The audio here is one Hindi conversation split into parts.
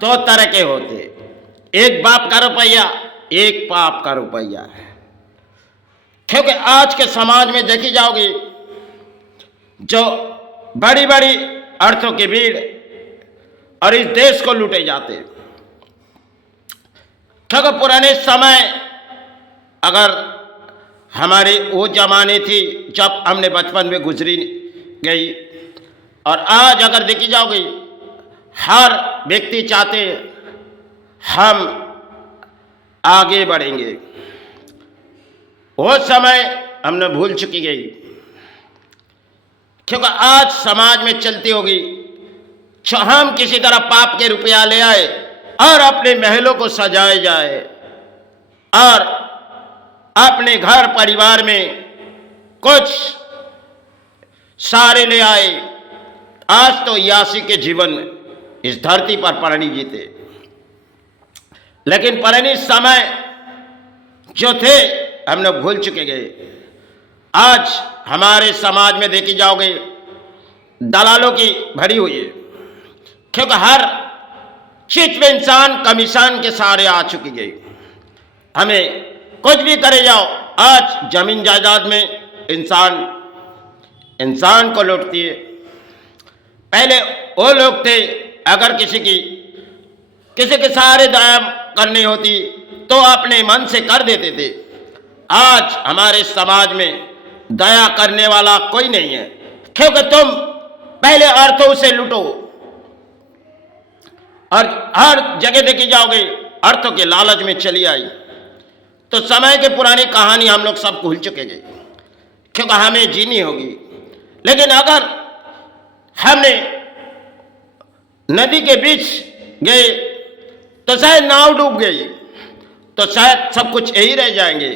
दो तरह के होते, एक बाप का रुपया, एक बाप का रुपया है। क्योंकि आज के समाज में देखी जाओगी जो बड़ी बड़ी अर्थों की भीड़ और इस देश को लूटे जाते। क्योंकि पुराने समय अगर हमारे वो जमाने थी जब हमने बचपन में गुजरी गई, और आज अगर देखी जाओगी हर व्यक्ति चाहते हम आगे बढ़ेंगे, वो समय हमने भूल चुकी गई। क्योंकि आज समाज में चलती होगी जो हम किसी तरह पाप के रुपया ले आए और अपने महलों को सजाए जाए और अपने घर परिवार में कुछ सारे ले आए। आज तो यासी के जीवन इस धरती पर परणी जीते, लेकिन परणी समय जो थे हमने भूल चुके गए। आज हमारे समाज में देखी जाओगे दलालों की भरी हुई है। क्योंकि हर चीज में इंसान कमीशन के सहारे आ चुकी गई। हमें कुछ भी करे जाओ, आज जमीन जायदाद में इंसान को लूटती है। पहले वो लोग थे अगर किसी के सहारे दया करनी होती तो अपने मन से कर देते थे। आज हमारे समाज में दया करने वाला कोई नहीं है, क्योंकि तुम पहले अर्थों से लूटो और हर जगह देखी जाओगे अर्थों के लालच में चली आई। तो समय की पुरानी कहानी हम लोग सब भूल चुके हैं, क्योंकि हमें जीनी होगी। लेकिन अगर हमने नदी के बीच गए तो शायद नाव डूब गई, तो शायद सब कुछ यही रह जाएंगे।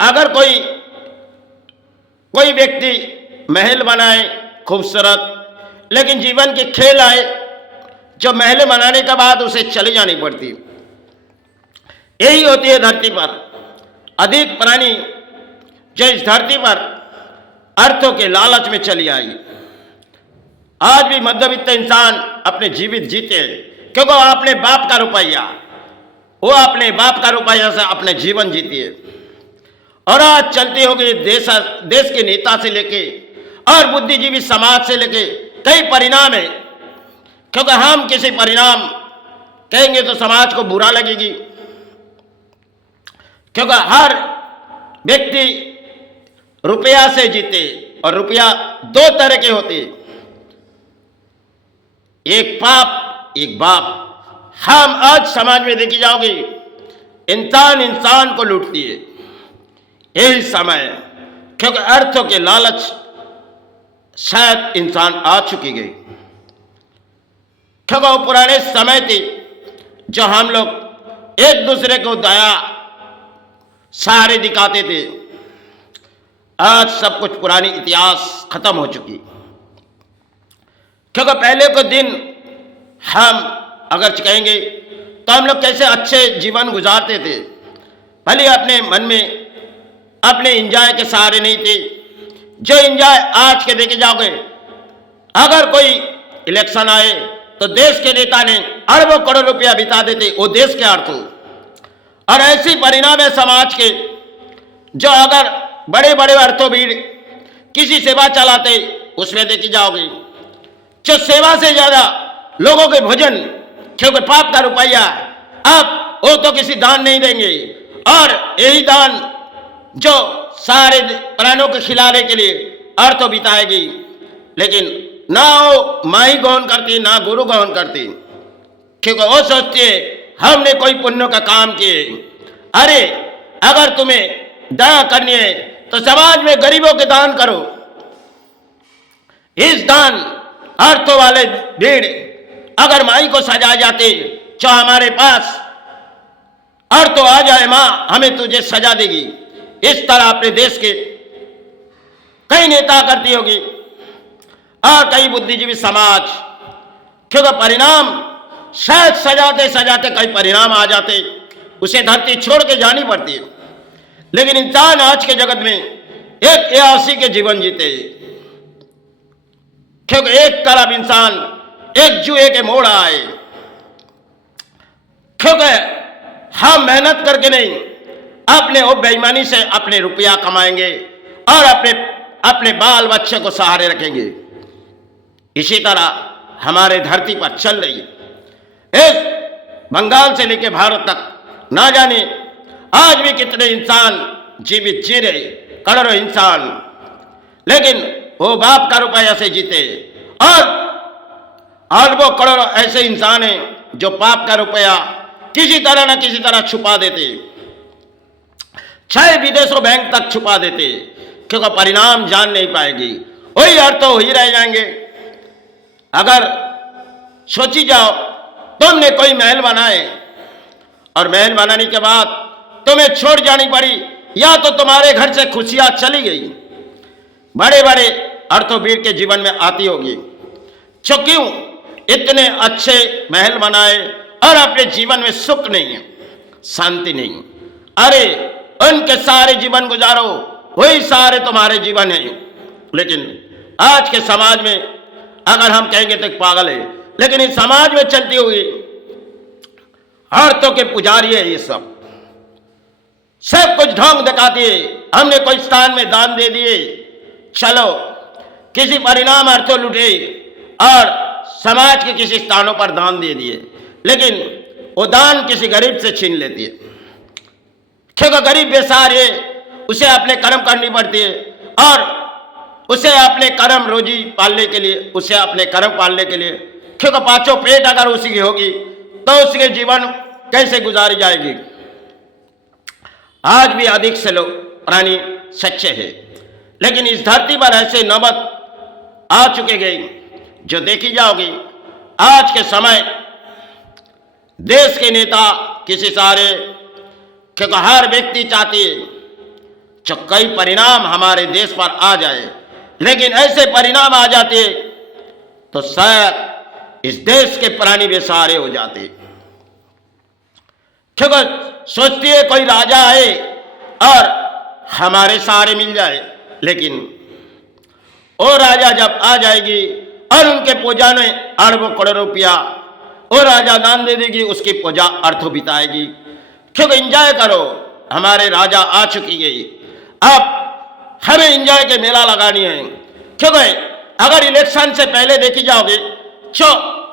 अगर कोई व्यक्ति महल बनाए खूबसूरत, लेकिन जीवन के खेल आए जो महल बनाने के बाद उसे चली जानी पड़ती। यही होती है धरती पर अधिक प्राणी जो इस धरती पर अर्थों के लालच में चली आई। आज भी मध्यवित्त इंसान अपने जीवित जीते क्योंकि वो अपने बाप का रुपया से अपने जीवन जीती है। और आज चलती होगी देश के नेता से लेके और बुद्धिजीवी समाज से लेके कई परिणाम है। क्योंकि हम किसी परिणाम कहेंगे तो समाज को बुरा लगेगी। क्योंकि हर व्यक्ति रुपया से जीते, और रुपया दो तरह के होते, एक पाप एक बाप। हम आज समाज में देखी जाओगी इंसान को लूटती है। यही समय है, क्योंकि अर्थों के लालच शायद इंसान आ चुकी गई। क्योंकि वो पुराने समय थे जो हम लोग एक दूसरे को दया सहारे दिखाते थे। आज सब कुछ पुरानी इतिहास खत्म हो चुकी। क्योंकि पहले के दिन हम अगर कहेंगे तो हम लोग कैसे अच्छे जीवन गुजारते थे। भले अपने मन में अपने एंजॉय के सहारे नहीं थे जो एंजॉय आज के देखे जाओगे। अगर कोई इलेक्शन आए तो देश के नेता ने अरबों करोड़ रुपया बिता देते वो देश के अर्थ। और ऐसी परिणाम है समाज के जो अगर बड़े बड़े अर्थों भी किसी सेवा चलाते उसमें देखी जाओगी जो सेवा से ज्यादा लोगों के भोजन, क्योंकि पाप का रुपया अब वो तो किसी दान नहीं देंगे। और यही दान जो सारे प्राणों को खिलाने के लिए अर्थ बिताएगी, लेकिन ना वो माई गौन करती ना गुरु गौन करती। क्योंकि वो सोचती है हमने कोई पुण्य का काम किए। अरे अगर तुम्हें दया करनी है तो समाज में गरीबों के दान करो। इस दान अर्थों वाले भीड़ अगर माई को सजा जाते जो हमारे पास अर्थ आ जाए माँ हमें तुझे सजा देगी, इस तरह अपने देश के कई नेता करती होगी और कई बुद्धिजीवी समाज। क्योंकि परिणाम शायद सजाते सजाते कई परिणाम आ जाते, उसे धरती छोड़ के जानी पड़ती है। लेकिन इंसान आज के जगत में एक यासी के जीवन जीते, क्योंकि एक तरफ इंसान एक जुए के मोड़ आए, क्योंकि हम मेहनत करके नहीं, अपने वो बेईमानी से अपने रुपया कमाएंगे और अपने बाल बच्चे को सहारे रखेंगे। इसी तरह हमारे धरती पर चल रही है। इस बंगाल से लेकर भारत तक ना जाने आज भी कितने इंसान जीवित जी रहे, करोड़ों इंसान, लेकिन वो बाप का रुपया से जीते। और अरबों करोड़ों ऐसे इंसान हैं जो पाप का रुपया किसी तरह ना किसी तरह छुपा देते, चाहे विदेशों बैंक तक छुपा देते, क्योंकि परिणाम जान नहीं पाएगी, वही अर्थ तो ही रह जाएंगे। अगर सोची जाओ, तुमने कोई महल बनाए और महल बनाने के बाद तुम्हें छोड़ जानी पड़ी, या तो तुम्हारे घर से खुशियां चली गई, बड़े बड़े अर्थवीर के जीवन में आती होगी, तो क्यों इतने अच्छे महल बनाए और अपने जीवन में सुख नहीं है, शांति नहीं। अरे उनके सारे जीवन गुजारो, वही सारे तुम्हारे जीवन है। लेकिन आज के समाज में अगर हम कहेंगे तो पागल है, लेकिन इस समाज में चलती हुई औरतों के पुजारी है, ये सब कुछ ढोंग दिखा दिए। हमने कोई स्थान में दान दे दिए, चलो किसी परिणाम अर्थों लुटे और समाज के किसी स्थानों पर दान दे दिए, लेकिन वो दान किसी गरीब से छीन लेती है, क्योंकि गरीब बेसहारा है, उसे अपने कर्म करनी पड़ती है और उसे अपने कर्म रोजी पालने के लिए, उसे अपने कर्म पालने के लिए, क्योंकि पांचों पेट अगर उसी की होगी तो उसके जीवन कैसे गुजारी जाएगी। आज भी अधिक से लोग प्राणी सच्चे हैं, लेकिन इस धरती पर ऐसे नौबत आ चुके गए जो देखी जाओगी। आज के समय देश के नेता किसी सारे, क्योंकि हर व्यक्ति चाहती है जो कई परिणाम हमारे देश पर आ जाए, लेकिन ऐसे परिणाम आ जाते तो शायद इस देश के प्राणी बेसहारे हो जाते, क्योंकि सोचती है कोई राजा आए और हमारे सहारे मिल जाए, लेकिन वो राजा जब आ जाएगी और उनके पूजा में अरबों करोड़ों रुपया वो राजा दान दे देगी, उसकी पूजा अर्थों बिताएगी, क्योंकि एंजॉय करो, हमारे राजा आ चुकी गई, अब हमें एंजॉय के मेला लगानी है। क्योंकि अगर इलेक्शन से पहले देखी जाओगे, जो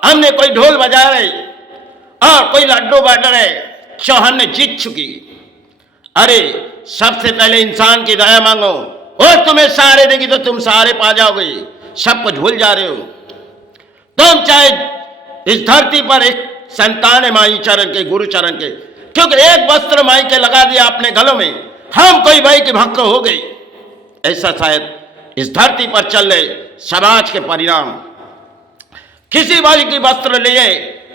हमने कोई ढोल बजा रहे और कोई लड्डू बांट रहे, जो हमने जीत चुकी। अरे सबसे पहले इंसान की दया मांगो, और तुम्हें सहारे देगी तो तुम सहारे पा जाओगे, सब कुछ भूल जा रहे हो। तुम चाहे इस धरती पर एक संतान है माई चरण के, गुरु चरण के, क्योंकि एक वस्त्र माई के लगा दिया अपने गलों में, हम कोई भाई के भक्त हो गए। ऐसा शायद इस धरती पर चल रहे समाज के परिणाम। किसी भाई की वस्त्र लिए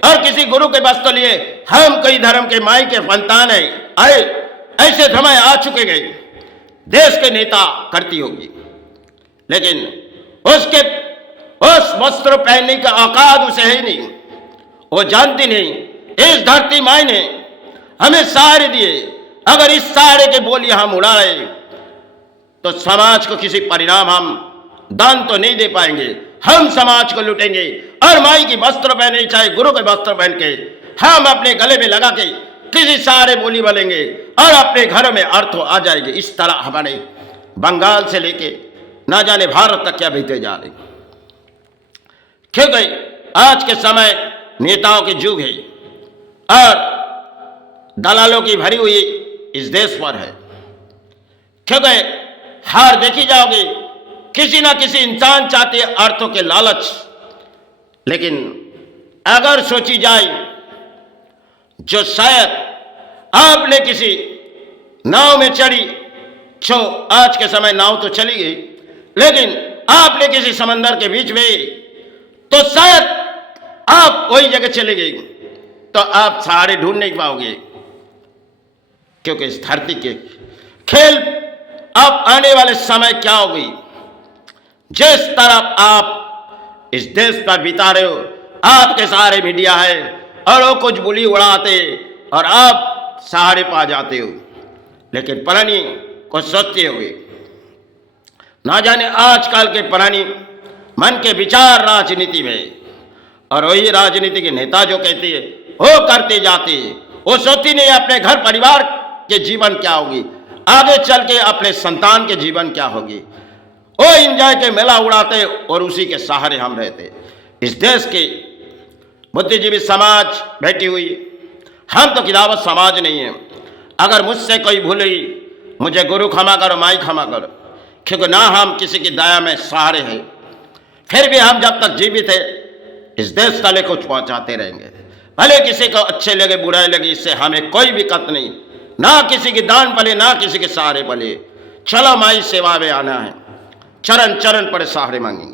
और किसी गुरु के वस्त्र लिए, हम कोई धर्म के माई के संतान है, आए ऐसे समय आ चुके गए। देश के नेता करती होगी, लेकिन उसके उस वस्त्र पहनने का औकात उसे है नहीं, वो जानती नहीं इस धरती माई ने हमें सहारे दिए, अगर इस सहारे के बोलिए हम उड़ाए तो समाज को किसी परिणाम हम दान तो नहीं दे पाएंगे, हम समाज को लूटेंगे और माई की वस्त्र पहने चाहे गुरु के वस्त्र पहन के हम अपने गले में लगा के किसी सहारे बोली बोलेंगे और अपने घरों में अर्थ आ जाएंगे। इस तरह हमारे बंगाल से लेके ना जाने भारत तक क्या बीते जा रहे, क्योंकि आज के समय नेताओं के युग है और दलालों की भरी हुई इस देश पर है। क्योंकि हार देखी जाओगे, किसी ना किसी इंसान चाहते है अर्थों के लालच, लेकिन अगर सोची जाए जो शायद आपने किसी नाव में चढ़ी, जो आज के समय नाव तो चली गई, लेकिन आपने किसी समंदर के बीच में तो शायद आप वही जगह चले गए तो आप सहारे ढूंढ नहीं पाओगे, क्योंकि इस धरती के खेल अब आने वाले समय क्या होगी। जिस तरह आप इस देश पर बिता रहे हो, आपके सहारे मीडिया है और वो कुछ बुली उड़ाते और आप सहारे पा जाते हो, लेकिन प्राणी को सोचते हुए ना जाने आजकल के प्राणी मन के विचार राजनीति में और वही राजनीति के नेता जो कहते हैं वो करते जाते हैं, वो सोचती नहीं अपने घर परिवार के जीवन क्या होगी, आगे चल के अपने संतान के जीवन क्या होगी। वो एंजॉय के मेला उड़ाते और उसी के सहारे हम रहते। इस देश के बुद्धिजीवी समाज बैठी हुई, हम तो किताबत समाज नहीं है। अगर मुझसे कोई भूल हुई मुझे गुरु क्षमा करो, माई क्षमा करो, क्योंकि ना हम किसी की दया में सहारे हैं, फिर भी हम जब तक जीवित है इस देश तले कुछ पहुंचाते रहेंगे। भले किसी को अच्छे लगे बुराई लगे, इससे हमें कोई दिक्कत नहीं, ना किसी की दान पले ना किसी के सहारे पले। चलो माई सेवा में आना है, चरण चरण पर सहारे मांगेंगे।